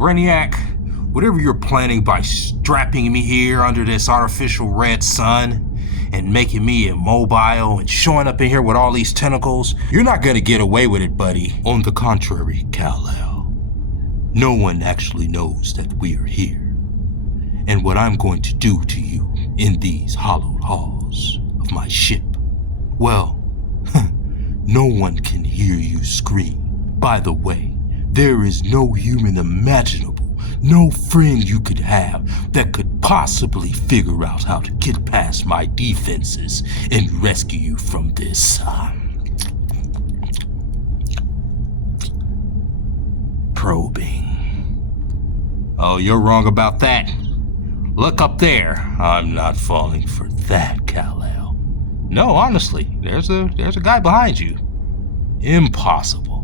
Brainiac, whatever you're planning by strapping me here under this artificial red sun and making me immobile and showing up in here with all these tentacles, you're not gonna get away with it, buddy. On the contrary, Kal-El, no one actually knows that we're here. And what I'm going to do to you in these hollowed halls of my ship, well, no one can hear you scream. By the way, there is no human imaginable, no friend you could have that could possibly figure out how to get past my defenses and rescue you from this, probing. Oh, you're wrong about that. Look up there. I'm not falling for that, Kal-El. No, honestly, there's a guy behind you. Impossible.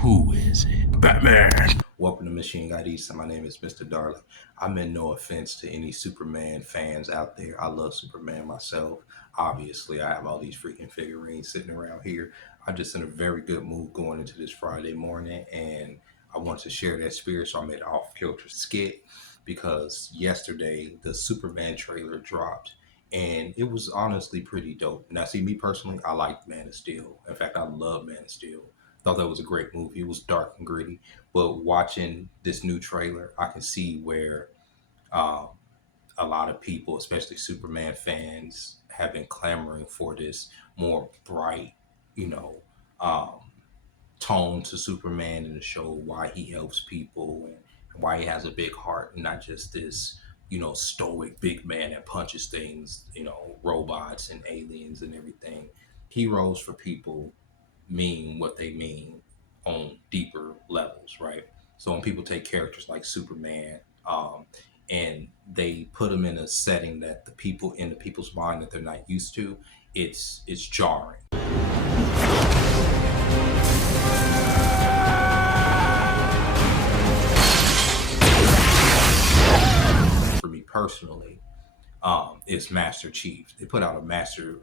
Who is it? Batman! Welcome to Machine God East. My name is Mr. Darling. I meant no offense to any Superman fans out there. I love Superman myself. Obviously, I have all these freaking figurines sitting around here. I'm just in a very good mood going into this Friday morning, and I want to share that spirit, so I made an off-kilter skit because yesterday the Superman trailer dropped, and it was honestly pretty dope. Now, see, me personally, I liked Man of Steel. In fact, I love Man of Steel. Thought that was a great movie. It was dark and gritty, but watching this new trailer, I can see where a lot of people, especially Superman fans, have been clamoring for this more bright, um, tone to Superman and to show why he helps people and why he has a big heart and not just this, stoic big man that punches things, robots and aliens and everything. Heroes for people mean what they mean on deeper levels, right? So when people take characters like Superman, and they put them in a setting that the people in the people's mind that they're not used to, it's jarring. For me personally, is Master Chief. They put out a Master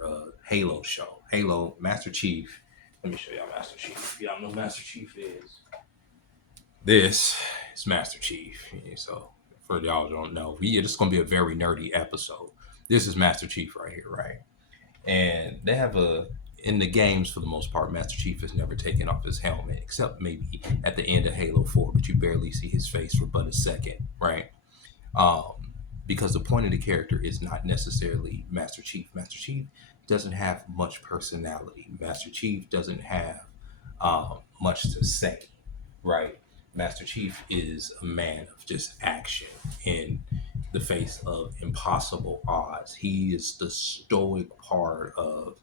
Halo show. Halo Master Chief. Let me show y'all Master Chief. Y'all know Master Chief is. This is Master Chief. So for y'all who don't know, this is gonna be a very nerdy episode. This is Master Chief right here, right? And they have in the games, for the most part, Master Chief has never taken off his helmet, except maybe at the end of Halo 4, but you barely see his face for but a second, right? Because the point of the character is not necessarily Master Chief. Master Chief doesn't have much personality. Master Chief doesn't have much to say, right? Master Chief is a man of just action in the face of impossible odds. He is the stoic part of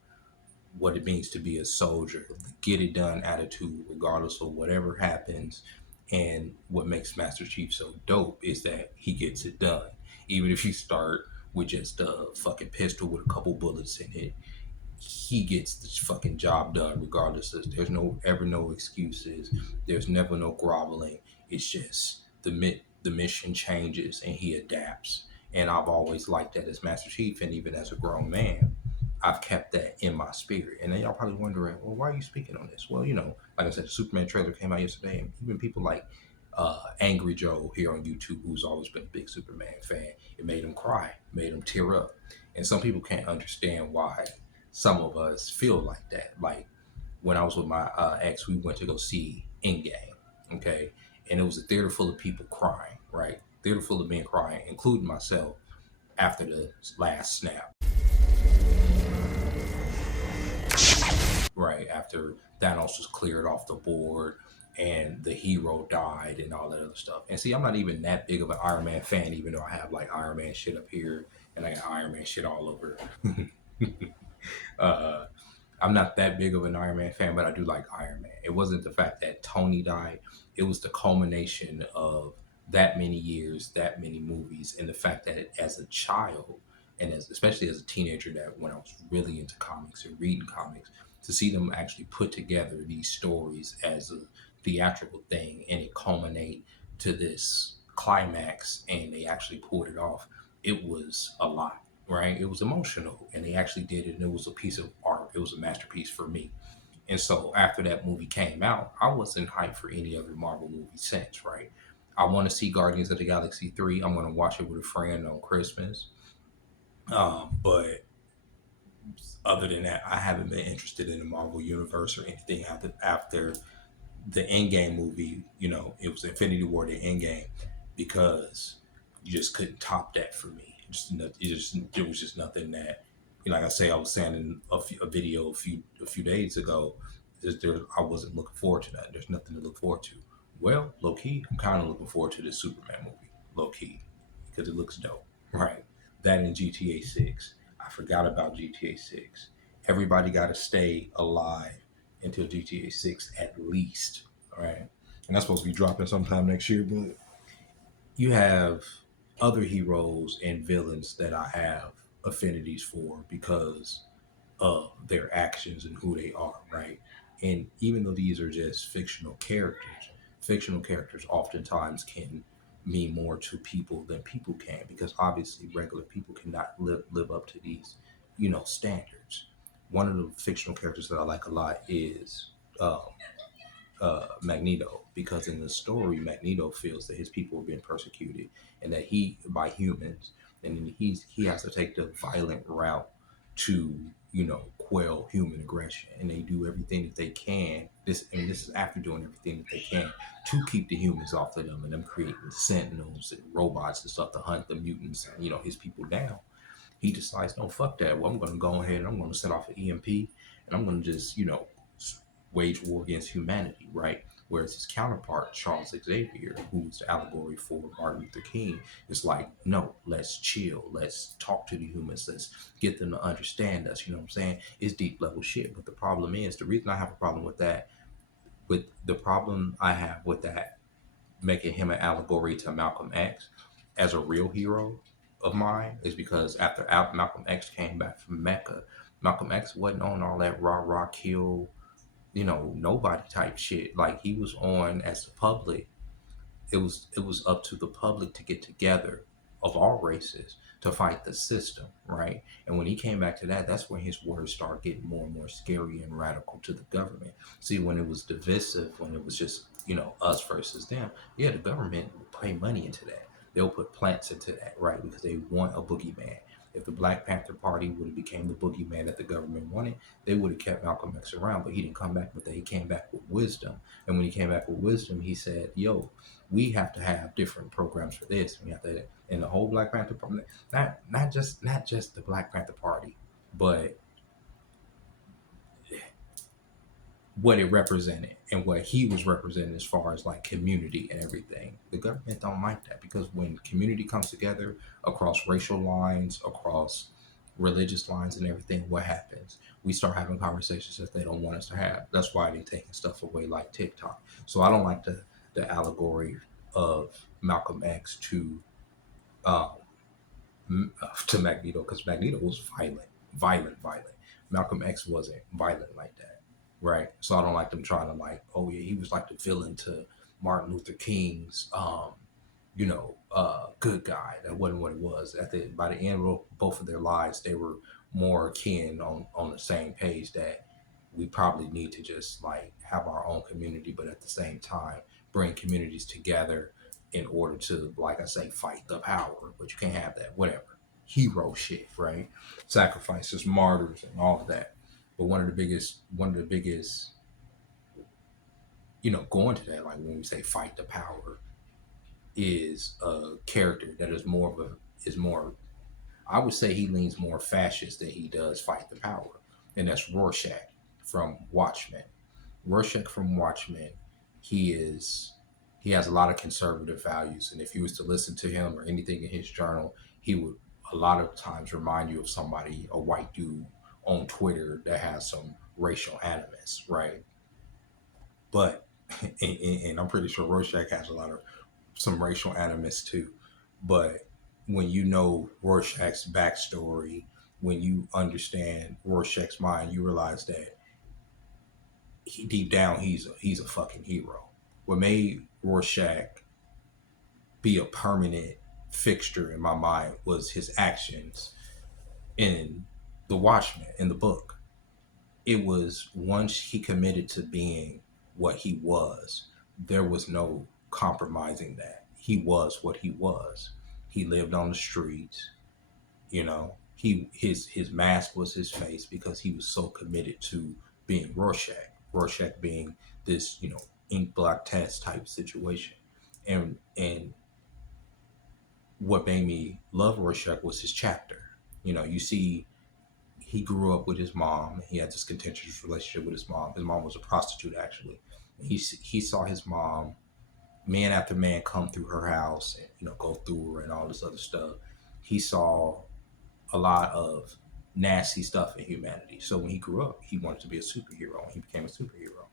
what it means to be a soldier, the get it done attitude, regardless of whatever happens. And what makes Master Chief so dope is that he gets it done. Even if you start with just a fucking pistol with a couple bullets in it, he gets this fucking job done regardless. There's ever no excuses. There's never no groveling. It's just the mission changes and he adapts. And I've always liked that as Master Chief, and even as a grown man, I've kept that in my spirit. And then y'all probably wondering, well, why are you speaking on this? Well, like I said, the Superman trailer came out yesterday, and even people like Angry Joe here on YouTube, who's always been a big Superman fan, it made him cry, made him tear up. And some people can't understand why some of us feel like that. Like when I was with my ex, we went to go see Endgame, okay? And it was a theater full of people crying, right? Theater full of men crying, including myself, after the last snap. Right, after Thanos was cleared off the board and the hero died and all that other stuff. And see, I'm not even that big of an Iron Man fan, even though I have like Iron Man shit up here and I got Iron Man shit all over. I'm not that big of an Iron Man fan, but I do like Iron Man. It wasn't the fact that Tony died. It was the culmination of that many years, that many movies, and the fact that as a child, and especially as a teenager, that when I was really into comics and reading comics, to see them actually put together these stories as a theatrical thing and it culminate to this climax and they actually pulled it off, it was a lot, right? It was emotional and they actually did it, and it was a piece of art. It was a masterpiece for me. And so after that movie came out, I wasn't hyped for any other Marvel movie since, right? I want to see Guardians of the Galaxy 3. I'm going to watch it with a friend on Christmas. But other than that, I haven't been interested in the Marvel Universe or anything after the Endgame movie. You know, it was Infinity War, the Endgame, because you just couldn't top that for me. There was just nothing that, like I say, I was saying in a video a few days ago. I wasn't looking forward to that. There's nothing to look forward to. Well, low key, I'm kind of looking forward to this Superman movie, low key, because it looks dope, right? That in GTA 6. I forgot about GTA 6. Everybody got to stay alive until GTA 6 at least, right? And that's supposed to be dropping sometime next year, but you have other heroes and villains that I have affinities for because of their actions and who they are, right? And even though these are just fictional characters oftentimes can mean more to people than people can, because obviously regular people cannot live up to these, standards. One of the fictional characters that I like a lot is uh, Magneto, because in the story, Magneto feels that his people are being persecuted and that by humans, and then he has to take the violent route to quell human aggression, and they do everything that they can. This is after doing everything that they can to keep the humans off of them, and them creating sentinels and robots and stuff to hunt the mutants and his people down. He decides, no, fuck that. Well, I'm going to go ahead and I'm going to set off an EMP and I'm going to just, wage war against humanity, right? Whereas his counterpart, Charles Xavier, who's the allegory for Martin Luther King, is like, no, let's chill. Let's talk to the humans. Let's get them to understand us. You know what I'm saying? It's deep level shit. But the problem is, the reason I have a problem with that, making him an allegory to Malcolm X as a real hero of mine, is because after Malcolm X came back from Mecca, Malcolm X wasn't on all that rah rah kill, nobody type shit. Like, he was on as the public. It was up to the public to get together, of all races, to fight the system, right? And when he came back to that, that's when his words started getting more and more scary and radical to the government. See, when it was divisive, when it was just us versus them, yeah, the government will pay money into that. They'll put plants into that, right? Because they want a boogeyman. If the Black Panther Party would have became the boogeyman that the government wanted, they would have kept Malcolm X around. But he didn't come back with that. He came back with wisdom. And when he came back with wisdom, he said, yo, we have to have different programs for this. We have to, and the whole Black Panther Party, not just the Black Panther Party, but what it represented and what he was representing as far as like community and everything. The government don't like that, because when community comes together across racial lines, across religious lines and everything, what happens? We start having conversations that they don't want us to have. That's why they're taking stuff away like TikTok. So I don't like the allegory of Malcolm X um, to Magneto, because Magneto was violent. Malcolm X wasn't violent like that, right? So I don't like them trying to like, oh yeah, he was like the villain to Martin Luther King's, good guy. That wasn't what it was. By the end of both of their lives, they were more akin on the same page that we probably need to just like have our own community, but at the same time bring communities together in order to, like I say, fight the power. But you can't have that, whatever, hero shit, right? Sacrifices, martyrs, and all of that. But one of the biggest, going to that, like when we say fight the power, is a character that is more, I would say he leans more fascist than he does fight the power. And that's Rorschach from Watchmen. Rorschach from Watchmen, he is he has a lot of conservative values, and if you was to listen to him or anything in his journal, he would a lot of times remind you of somebody, a white dude on Twitter that has some racial animus, right? But and I'm pretty sure Rorschach has a lot of some racial animus too. But when you know Rorschach's backstory, when you understand Rorschach's mind, you realize that deep down he's a fucking hero. What made Rorschach be a permanent fixture in my mind was his actions in The Watchmen, in the book. It was once he committed to being what he was, there was no compromising that. he was what he was. He lived on the streets, you know. His mask was his face because he was so committed to being Rorschach. Rorschach being this, ink block test type situation. And what made me love Rorschach was his chapter. You see he grew up with his mom. He had this contentious relationship with his mom. His mom was a prostitute, actually. He saw his mom, man after man, come through her house and go through her and all this other stuff. He saw a lot of nasty stuff in humanity. So when he grew up, he wanted to be a superhero, and he became a superhero.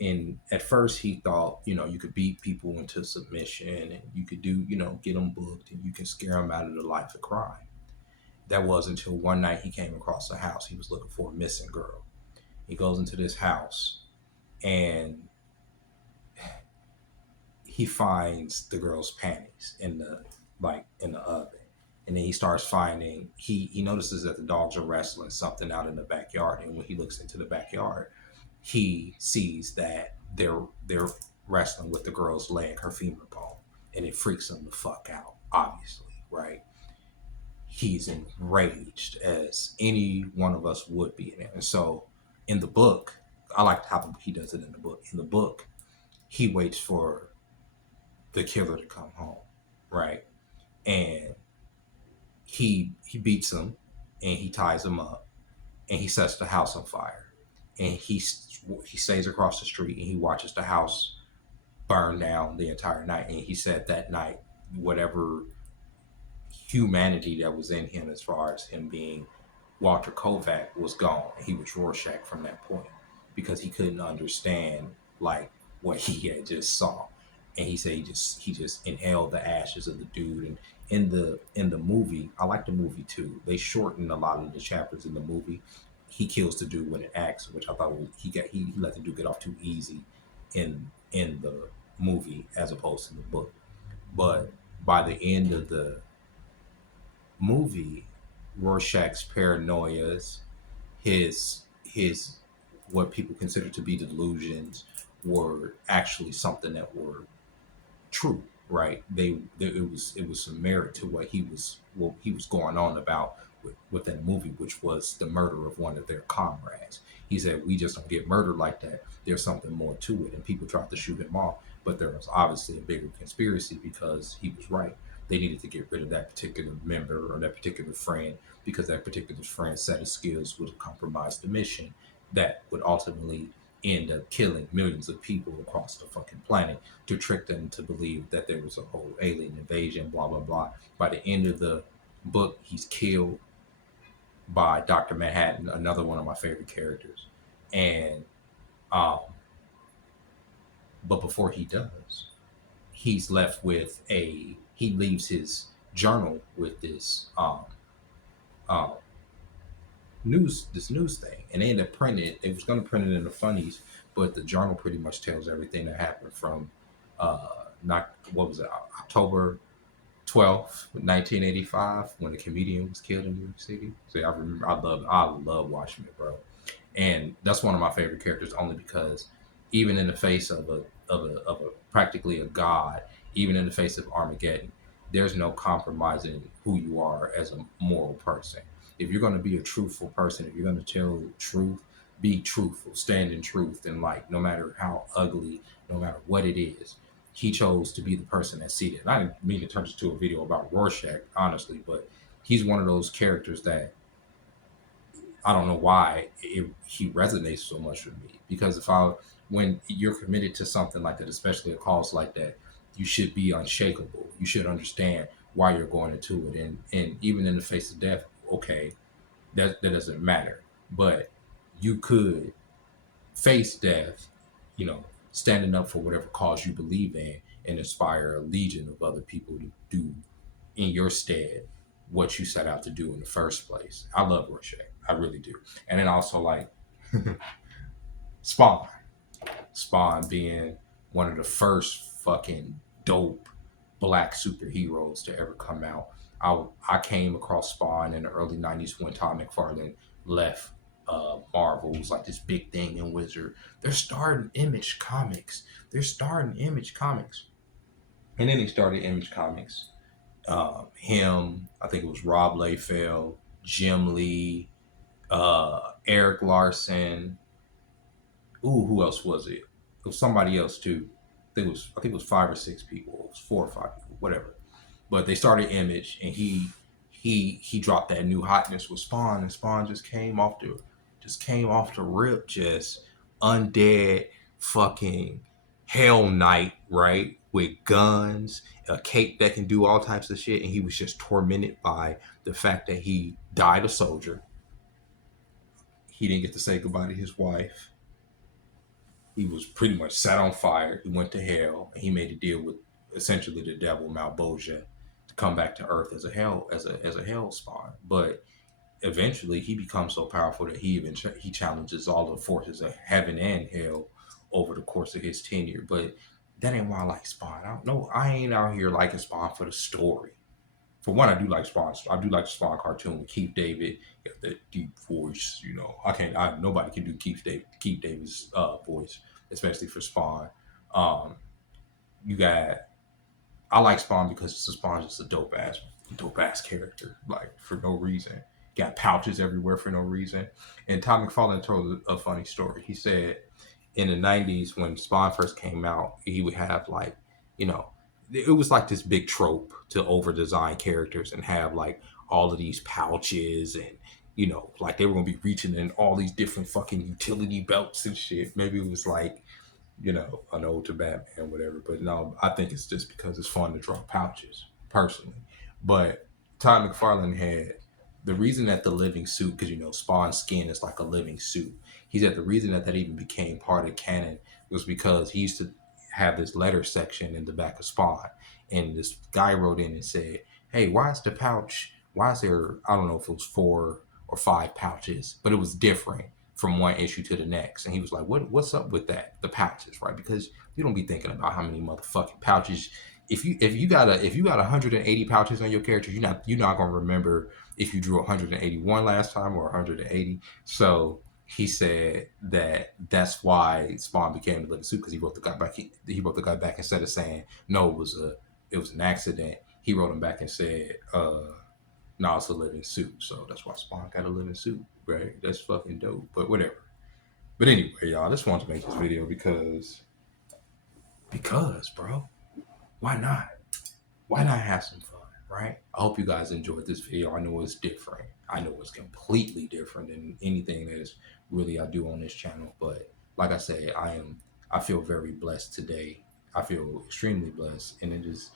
And at first, he thought, you could beat people into submission, and you could do, get them booked, and you can scare them out of the life of crime. That was until one night he came across a house. He was looking for a missing girl. He goes into this house and he finds the girl's panties in the oven. And then he starts finding, he notices that the dogs are wrestling something out in the backyard. And when he looks into the backyard, he sees that they're wrestling with the girl's leg, her femur bone. And it freaks him the fuck out, obviously, right? He's enraged, as any one of us would be. And so in the book, I like how he does it in the book. In the book, he waits for the killer to come home, right? And he beats him, and he ties him up, and he sets the house on fire. And he stays across the street, and he watches the house burn down the entire night. And he said that night, whatever humanity that was in him, as far as him being Walter Kovac, was gone. He was Rorschach from that point, because he couldn't understand like what he had just saw. And he said he just inhaled the ashes of the dude. And in the movie, I like the movie too. They shortened a lot of the chapters in the movie. He kills the dude when it acts, which I thought he let the dude get off too easy in the movie as opposed to the book. But by the end of the movie, Rorschach's paranoias, his what people consider to be delusions, were actually something that were true, right? It was some merit to what he was going on about with that movie, which was the murder of one of their comrades. He said, we just don't get murdered like that. There's something more to it. And people tried to shoot him off, but there was obviously a bigger conspiracy, because he was right. They needed to get rid of that particular member or that particular friend, because that particular friend's set of skills would compromise the mission that would ultimately end up killing millions of people across the fucking planet, to trick them to believe that there was a whole alien invasion, blah, blah, blah. By the end of the book, he's killed by Dr. Manhattan, another one of my favorite characters. And, but before he does, he's left with he leaves his journal with this, um, news thing, and they ended up printing it. It was going to print it in the funnies, but the journal pretty much tells everything that happened from not what was it, October 12th, 1985, when the comedian was killed in New York City. So I remember, I love watching it, bro. And that's one of my favorite characters, only because even in the face of a practically a god, even in the face of Armageddon, there's no compromising who you are as a moral person. If you're going to be a truthful person, if you're going to tell truth, be truthful, stand in truth, and like, no matter how ugly, no matter what it is, he chose to be the person that sees it. And I didn't mean to turn this to a video about Rorschach, honestly, but he's one of those characters that I don't know why he resonates so much with me. Because when you're committed to something like that, especially a cause like that, you should be unshakable. You should understand why you're going into it. And even in the face of death, okay, that doesn't matter. But you could face death, standing up for whatever cause you believe in, and inspire a legion of other people to do in your stead what you set out to do in the first place. I love Rorschach. I really do. And then also, like, Spawn. Spawn being one of the first fucking dope black superheroes to ever come out. I came across Spawn in the early 90s when Todd McFarlane left Marvel. It was like this big thing in Wizard. They're starting Image Comics. And then he started Image Comics. Him, I think it was Rob Liefeld, Jim Lee, Eric Larson. Ooh, who else was it? It was somebody else too. I think it was 5 or 6 people. It was 4 or 5 people, whatever. But they started Image, and he dropped that new hotness with Spawn, and Spawn just came off the rip, just undead fucking Hell Knight, right? With guns, a cape that can do all types of shit, and he was just tormented by the fact that he died a soldier. He didn't get to say goodbye to his wife. He was pretty much set on fire. He went to hell, and he made a deal with essentially the devil Malboja to come back to Earth as a hell spawn. But eventually, he becomes so powerful that he challenges all the forces of heaven and hell over the course of his tenure. But that ain't why I like Spawn. I don't know. I ain't out here liking Spawn for the story. For one, I do like Spawn. I do like the Spawn cartoon with Keith David. Got that deep voice, you know. I can't. Nobody can do Keith David's voice, especially for Spawn. Um, you got. I like Spawn because Spawn's just a dope ass character, like for no reason. Got pouches everywhere for no reason. And Tom McFarlane told a funny story. He said in the '90s when Spawn first came out, he would have like, you know, it was like this big trope to over design characters and have like all of these pouches and like they were gonna be reaching in all these different fucking utility belts and shit. Maybe it was like an ode to Batman, whatever. But no, I think it's just because it's fun to draw pouches, personally. But Todd McFarlane had the reason that the living suit, because Spawn's skin is like a living suit. He said the reason that even became part of canon was because he used to have this letter section in the back of Spawn, and this guy wrote in and said, "Hey, why is the pouch? Why is there? I don't know if it was 4 or 5 pouches, but it was different from one issue to the next." And he was like, what's up with that? The pouches, right? Because you don't be thinking about how many motherfucking pouches. If you got 180 pouches on your character, you're not gonna remember if you drew 181 last time or 180. So he said that's why Spawn became the living suit, because he wrote the guy back. He wrote the guy back, instead of saying no, it was an accident. He wrote him back and said, no, it's a living suit. So that's why Spawn got a living suit, right? That's fucking dope. But whatever. But anyway, y'all, I just wanted to make this video because, bro, why not? Why not have some fun, right? I hope you guys enjoyed this video. I know it's different. I know it's completely different than anything that is really I do on this channel. But like I say, I feel very blessed today. I feel extremely blessed, and it is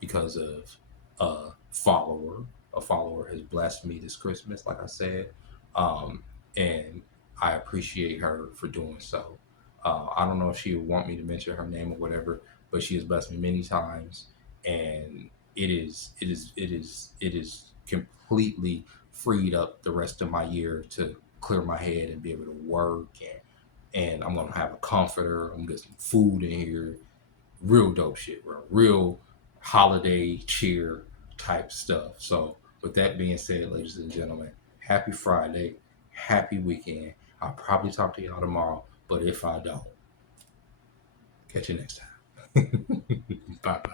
because of a follower. A follower has blessed me this Christmas, like I said, and I appreciate her for doing so. I don't know if she would want me to mention her name or whatever, but she has blessed me many times, and it is completely freed up the rest of my year to clear my head and be able to work, and I'm gonna have a comforter. I'm gonna get some food in here, real dope shit, bro. Real holiday cheer type stuff. So, with that being said, ladies and gentlemen, happy Friday, happy weekend. I'll probably talk to y'all tomorrow, but if I don't, catch you next time. Bye bye.